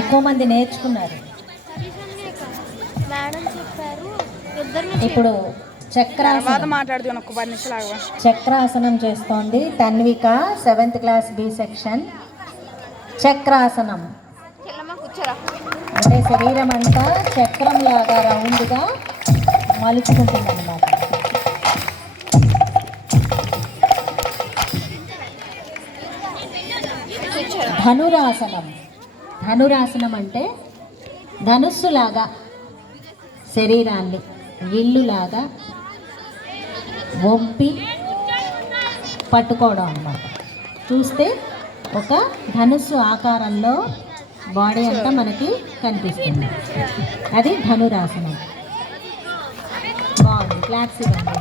ఎక్కువ మంది నేర్చుకున్నారు. ఇప్పుడు చక్రాసనం చేస్తోంది Tanvika, 7th class B section. చక్రాసనం అంటే శరీరం అంతా చక్రం లాగా రౌండ్గా మలుచుకుంటుంది అన్నమాట. ధనురాసనం. ధనురాసనం అంటే ధనుస్సులాగా శరీరాన్ని విల్లులాగా వంపి పట్టుకోవడం అన్నమాట. చూస్తే ఒక ధనుస్సు ఆకారంలో బాడీ అంతా మనకి కనిపిస్తుంది. అది ధనురాసనం. బాగుంది, క్లాప్స్ ఇవ్వండి.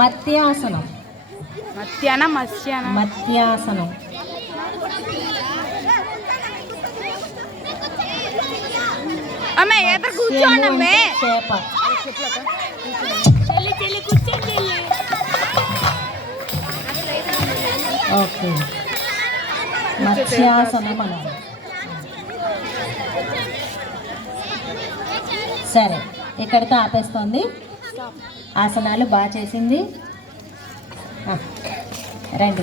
మత్యాసనం. మత్యాసనం చేప. ఓకే, మత్స్యాసనం అనాలి. సరే, ఇక్కడితో ఆపేస్తోంది. ఆసనాలు బాగా చేసింది. రండి.